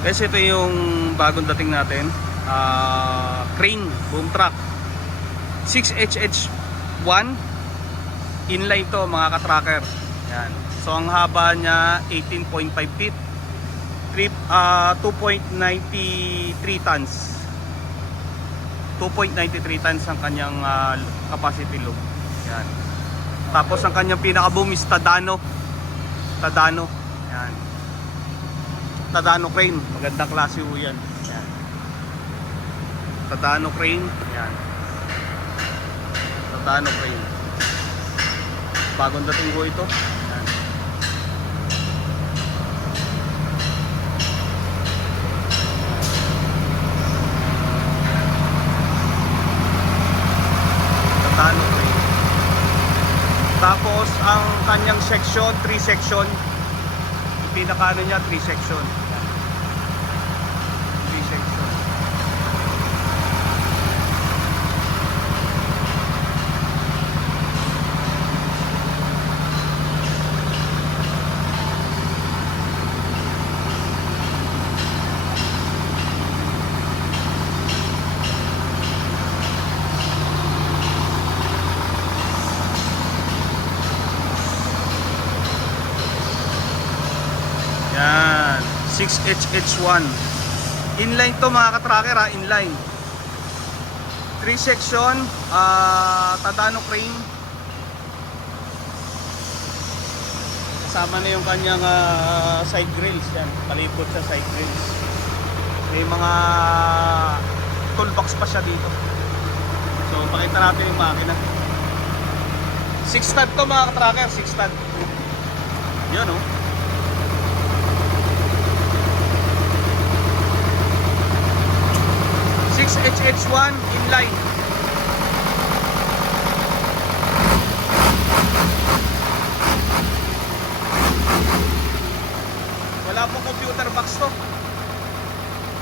Guys, ito yung bagong dating natin, crane boom truck 6HH1 inline to mga ka-tracker. Yan. So ang haba niya 18.5 feet, 2.93 tons. 2.93 tons ang kanyang capacity load. Yan. Tapos ang kanyang pinaka-boom is Tadano. Yan. Tadano crane, magandang klase ho yan. Yan. Tadano crane, yan. Tadano crane. Bagong dating ho ito. Yan. Tadano crane. Tapos ang kanyang section, 3 section. Pinaka ano niya, 3 section. 3 section. Yan, 6HH1 inline to mga ka-tracker ha, inline 3 section, Tadano crane. Kasama na yung kanyang side grills. Yan, palipot sa side grills. May mga toolbox pa siya dito. So pakita natin yung makina. 6 stud to mga ka-tracker, 6 stud. Yun oh. HH1 inline. Wala pong computer box to.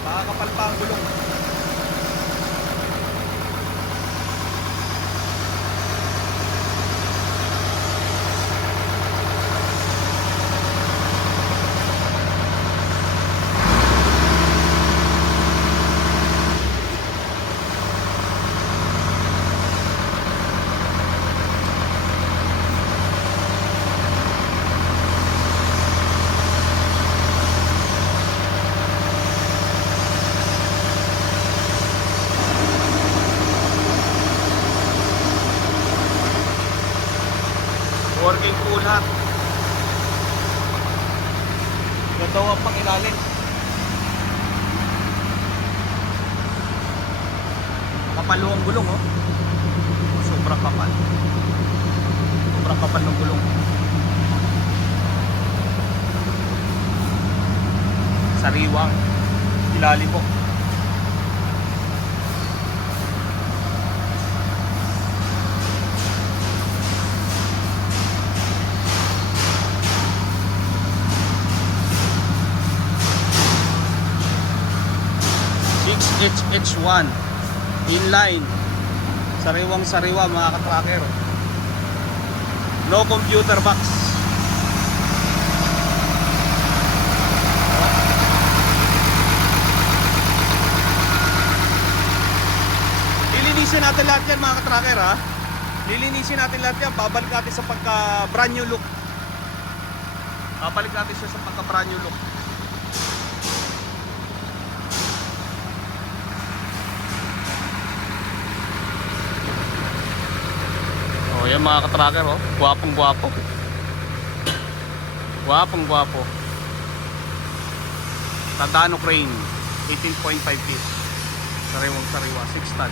Makakapal pa ang gulong. Working po lahat. Ito ang pangilalim. Kapal ang gulong oh. Sobrang kapal. Sobrang kapal ng gulong. Sariwang ilalim po. HH1 inline, sariwang sariwa mga ka-tracker, no computer box. Lilinisin natin lahat yan mga ka-tracker ha. Lilinisin natin lahat yan. Babalik natin sa pagka brand new look. Babalik natin siya sa pagka brand new look. Oh, yan mga ka-tracker oh. Guwapong guwapo. Guwapong guwapo. Tadano crane, 18.5 feet. Sariwang sariwa, 6 ton.